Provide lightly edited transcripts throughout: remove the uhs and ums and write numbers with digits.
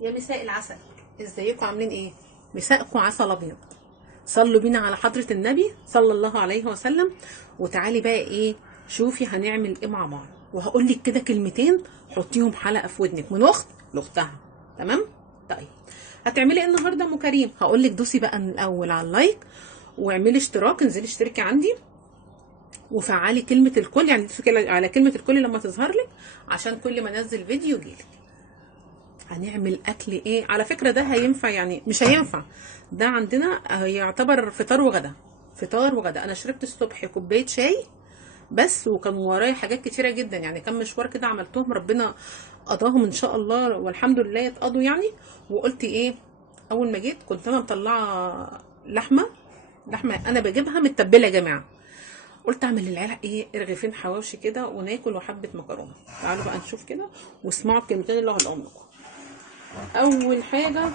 يا مساء العسل، ازيكم عاملين ايه؟ مساءكم عسل ابيض. صلوا بينا على حضرة النبي صلى الله عليه وسلم. وتعالي بقى ايه، شوفي هنعمل ايه مع بعض، وهقول لك كده كلمتين حطيهم حلقة في ودنك من اخت لاختها. تمام؟ طيب هتعملي ايه النهارده ام كريم؟ هقول لك دوسي بقى من الاول على اللايك، واعملي اشتراك، انزلي اشتركي عندي، وفعلي كلمة الكل، يعني دوسي على كلمة الكل لما تظهر لك عشان كل ما انزل فيديو يجيلك. هنعمل اكل ايه؟ على فكره ده هينفع يعني مش هينفع، ده عندنا يعتبر فطار وغدا. فطار وغدا. انا شربت الصبح كوبايه شاي بس، وكان ورايا حاجات كتيره جدا، يعني كان مشوار كده عملتهم، ربنا قضاهم ان شاء الله والحمد لله يتقضوا يعني. وقلت ايه، اول ما جيت كنت انا مطلعه لحمه انا بجيبها متبله يا جماعه. قلت اعمل للعيله ايه، رغيفين حواوشي كده وناكل وحبه مكرونه. تعالوا بقى نشوف كده واسمعوا الكلمتين اللي هقولهم لكم. اول حاجه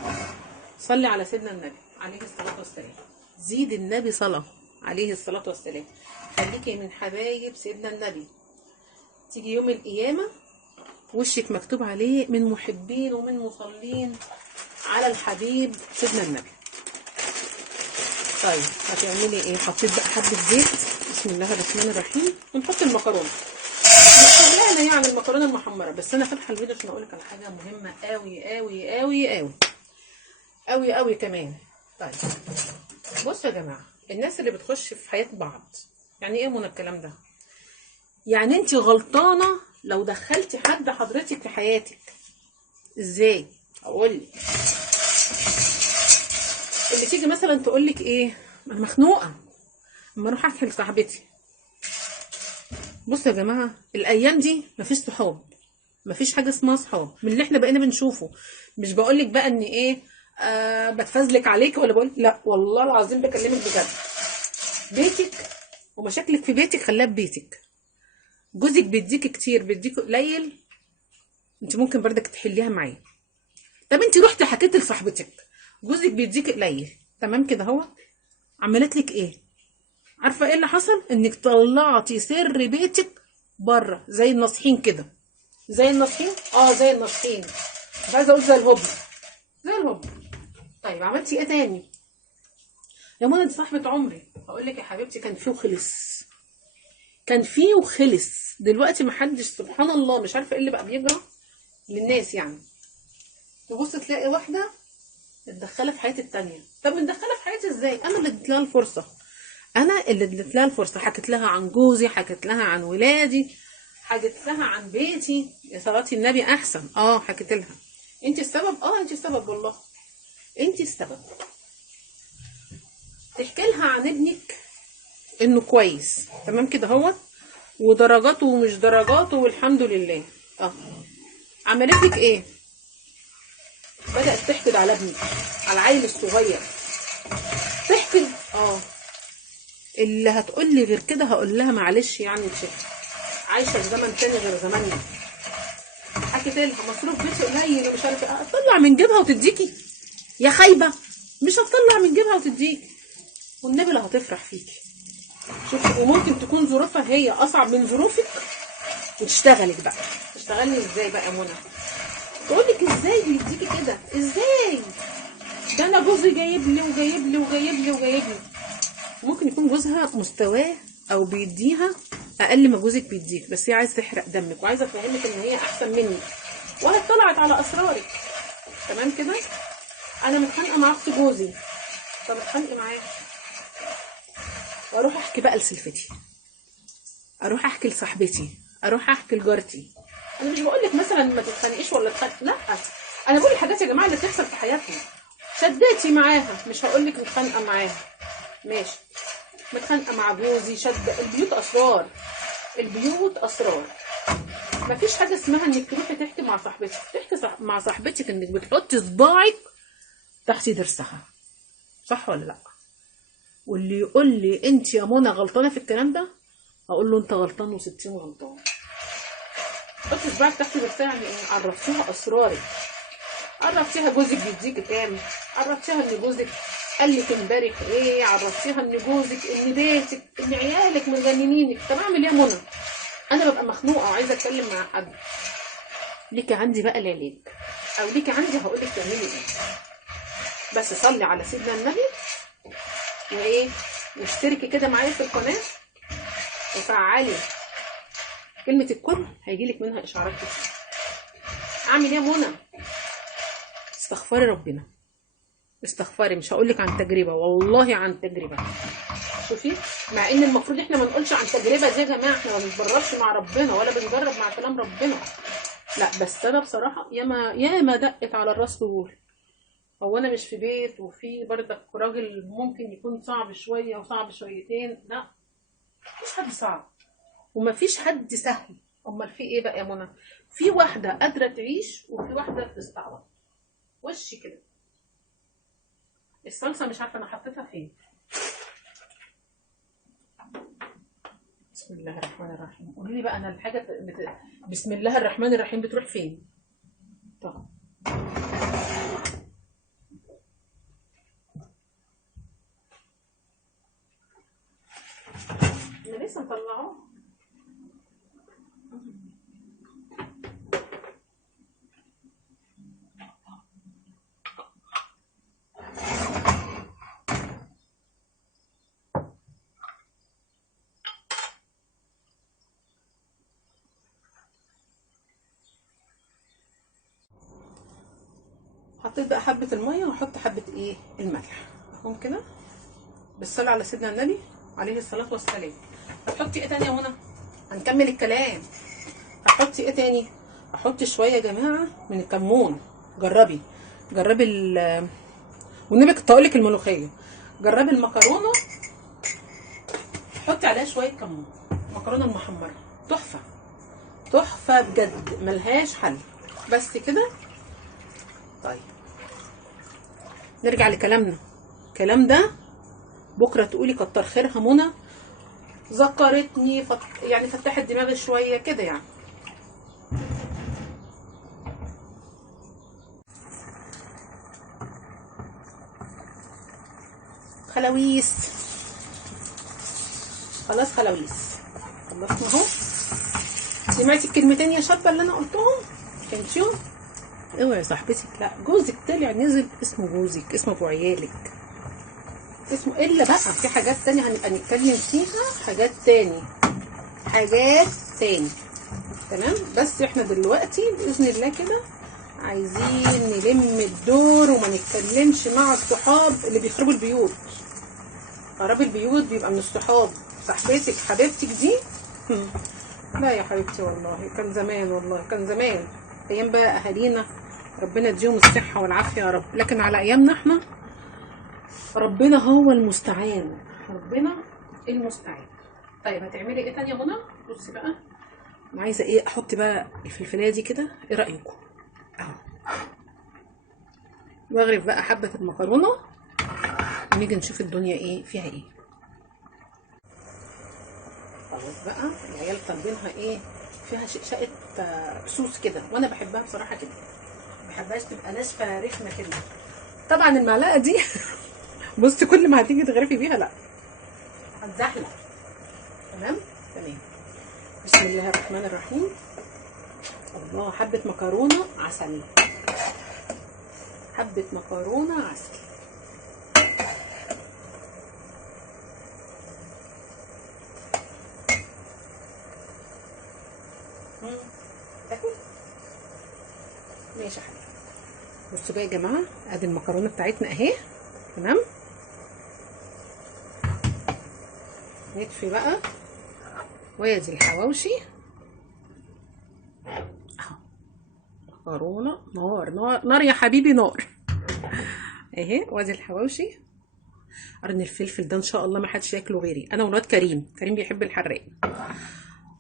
صلي على سيدنا النبي عليه الصلاه والسلام، زيد النبي صلاه عليه الصلاه والسلام. خليكي من حبايب سيدنا النبي، تيجي يوم القيامه وشك مكتوب عليه من محبين ومن مصلين على الحبيب سيدنا النبي. طيب هتعملي ايه؟ حطيت بقى حبه زيت، بسم الله الرحمن الرحيم، ونحط المكرونه. مش شغاله يعني المكرونه المحمره، بس انا فاتحه الفيديو عشان اقول لك على حاجه مهمه قوي قوي قوي قوي قوي قوي كمان. طيب بصوا يا جماعه، الناس اللي بتخش في حياه بعض، يعني ايه منى الكلام ده؟ يعني انت غلطانه لو دخلتي حد حضرتك في حياتك. ازاي؟ اقول لك. اللي تيجي مثلا تقول لك ايه، انا مخنوقه اما اروح احكي لصاحبتي. بصوا يا جماعه، الايام دي مفيش صحاب، مفيش حاجه اسمها صحاب من اللي احنا بقينا بنشوفه. مش بقول لك بقى ان ايه، بتفزلك عليك ولا بقول لا، والله العظيم بكلمك بجد. بيتك ومشاكلك في بيتك خليها في بيتك. جوزك بيديك كتير بيديك قليل، انت ممكن بردك تحليها معاه. طب انت رحتي حكيتي لصاحبتك جوزك بيديك قليل، تمام كده، هو عملت لك ايه؟ عارفه ايه اللي حصل؟ انك طلعتي سر بيتك بره زي الناصحين كده. زي الناصحين، زي الناصحين، مش عايزه اقول زي الهبل، زي الهبل. طيب عملتي ايه تاني؟ يا منى انت صاحبه عمري. هقول لك يا حبيبتي، كان فيه وخلص، كان فيه وخلص. دلوقتي محدش، سبحان الله، مش عارفه ايه اللي بقى بيجرى للناس يعني. تبص تلاقي واحده متدخله في حياه التانيه. طب متدخله في حياتي ازاي؟ انا اللي اديت لها الفرصه، انا اللي اديت لها الفرصه. حكيت لها عن جوزي، حكيت لها عن ولادي، حكيت لها عن بيتي. يا صلاه النبي احسن. حكيت لها. انت السبب، انت السبب والله، انت السبب. تحكي لها عن ابنك انه كويس، تمام كده، هو ودرجاته ومش درجاته والحمد لله. عملت لك ايه؟ بدأت تحقد على ابنك، على العيل الصغير. تحقد. اللي هتقول لي غير كده هقول لها معلش، يعني انت عايشه في زمن تاني غير زماننا. حكيت لها مصروف بيتي قليل ومش عارفه هتطلع من جيبها وتديكي؟ يا خايبه، مش هتطلع من جيبها وتديكي، والنبي لا هتفرح فيكي. شوفي، وممكن تكون ظروفها هي اصعب من ظروفك وتشتغلك بقى. تشتغلني ازاي بقى يا منى؟ تقول لك ازاي بيديكي كده؟ ازاي؟ ده انا جوزي جايب لي وجايب لي وجايب لي وجايب لي. ممكن يكون جوزها مستواه او بيديها اقل ما جوزك بيديك، بس هي عايزه تحرق دمك وعايزه تفهمك ان هي احسن منك، وهطلعت على اسرارك. تمام كده. انا متخانقه مع اخت جوزي، طب اتخانقي معاها، واروح احكي بقى لسلفتي، اروح احكي لصاحبتي، اروح احكي لجارتي. انا مش بقول لك مثلا ما تتخانقيش ولا تخانقي، لا، انا بقول الحاجات يا جماعه اللي بتحصل في حياتنا. شديتي معاها، مش هقول لك متخانقه معاها، ماشي، متخانقه مع جوزي، البيوت اسرار، البيوت اسرار. مفيش حاجه اسمها انك تروحي تحكي مع صاحبتك، تحكي مع صاحبتك انك بتحطي صباعك تحت ضرسها، صح ولا لا؟ واللي يقول لي انت يا منى غلطانه في الكلام ده، اقول له انت غلطان و60 غلطان. حطي صباعك تحت ضرسها يعني ايه؟ عرفتيها اسرارك، عرفتيها جوزك بيديكي كام، عرفتيها ان جوزك قال لك امبارح ايه، عرفتيها ان جوزك، ان بيتك، ان عيالك مجننينك. طب اعمل ايه يا منى؟ انا ببقى مخنوقه وعايزه اتكلم مع حد. ليكي عندي بقى العلاج. او ليكي عندي هقول لك تعملي ايه. بس صلي على سيدنا النبي وايه، واشتركي كده معايا في القناه وفعلي كلمه الكل، هيجيلك منها اشعارات كتير. اعمل ايه يا منى؟ استغفري ربنا، استغفري. مش هقول لك عن تجربه، والله عن تجربه. شوفي، مع ان المفروض احنا ما نقولش عن تجربه دي يا جماعه، احنا ما بنتبررش مع ربنا ولا بنجرب مع كلام ربنا. لا بس انا بصراحه ياما دقت على الراس طول. هو انا مش في بيت وفي بردك راجل ممكن يكون صعب شويه وصعب شويتين؟ لا، مفيش حد صعب ومفيش حد سهل. امال في ايه بقى يا منى؟ في واحده قادره تعيش وفي واحده بتستعبط. وش كده. الصلصه مش عارفه انا حطيتها فين. بسم الله الرحمن الرحيم. قولوا لي بقى انا الحاجه بسم الله الرحمن الرحيم بتروح فين؟ طب انا لسه مطلعاه. حطيت بقى حبه الميه وهحط حبه ايه، الملح اهم كده. بالصلاه على سيدنا النبي عليه الصلاه والسلام. هتحطي ايه تاني يا منى؟ هنكمل الكلام. هحطي ايه تاني؟ احط شويه يا جماعه من الكمون. جربي، جربي والنبي كنت هقول لك الملوخيه. جربي المكرونه، حطي عليها شويه كمون. المكرونه المحمره تحفه، تحفه بجد، ملهاش حل. بس كده. طيب نرجع لكلامنا. الكلام ده بكره تقولي كتر خيرها منى، ذكرتني يعني فتحت دماغي شويه كده يعني. خلاويص، خلاص خلاويص، خلصنا اهو. سمعتي الكلمتين يا شابه اللي انا قلتهم؟ فهمتيهم؟ اوعي يا صاحبتي، لا جوزك طلع نزل اسمه جوزك، اسمه ابو عيالك، اسمه الا بقى في حاجات تانية هنبقى نتكلم فيها، حاجات تاني، حاجات تاني. تمام. بس احنا دلوقتي باذن الله كده عايزين نلم الدور وما نتكلمش مع الصحاب اللي بيخربوا البيوت. خراب البيوت بيبقى من الصحاب. صاحبتك حبيبتك دي لا يا حبيبتي، والله كان زمان، والله كان زمان ايام بقى اهالينا، ربنا يديهم الصحه والعافيه يا رب. لكن على ايامنا احنا ربنا هو المستعان، ربنا المستعان. طيب هتعملي ايه تاني يا منى؟ بصي بقى، انا عايزه ايه، احط بقى الفلفلايه دي كده، ايه رايكم؟ اهو. واغرف بقى حبه المكرونه ونيجي نشوف الدنيا ايه فيها ايه. خلاص بقى العيال طالبينها ايه، فيها شقشقه صوص كده، وانا بحبها بصراحه كده، ما بحبهاش تبقى ناشفه رخمه كده. طبعا المعلقه دي بصي كل ما هتيجي تغرفي بيها لا هتزحلق. تمام تمام. بسم الله الرحمن الرحيم. الله، حبه مكرونه عسل، حبه مكرونه عسل. تاكل ماشي يا حبيبي. بصوا بقى يا جماعه، ادي المكرونه بتاعتنا اهي. تمام. نطفي بقى وادي الحواوشي اهو. مكرونه نار نار نار يا حبيبي، نار اهي. وادي الحواوشي. قرن الفلفل ده ان شاء الله ما حدش ياكله غيري انا والواد كريم. كريم بيحب الحراق،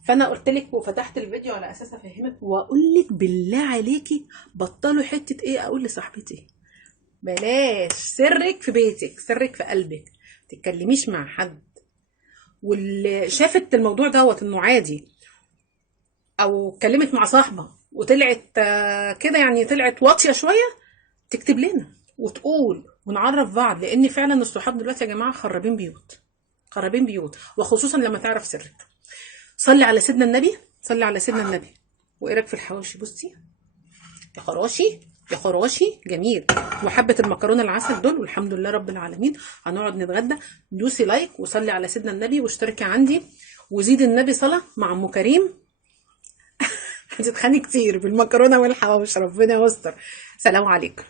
فانا قلت لك وفتحت الفيديو على اساس افهمك واقول لك بالله عليكي بطلوا حته ايه، اقول لصاحبتي بلاش سرك في بيتك، سرك في قلبك، ما تتكلميش مع حد. واللي شافت الموضوع دوت انه عادي، او اتكلمت مع صاحبه وطلعت كده يعني، طلعت واطيه شويه، تكتب لنا وتقول ونعرف بعض. لان فعلا الصحاب دلوقتي يا جماعه خرابين بيوت، خرابين بيوت، وخصوصا لما تعرف سرك. صلي على سيدنا النبي، صلي على سيدنا النبي. وايه رايك في الحواوشي؟ بصي يا خراشي، يا خراشي جميل. وحبه المكرونه العسل دول، والحمد لله رب العالمين. هنقعد نتغدى. دوسي لايك وصلي على سيدنا النبي واشتركي عندي، وزيد النبي صلاه مع ام كريم. هتتخاني كتير بالمكرونه والحواوش، ربنا يستر. سلام عليكم.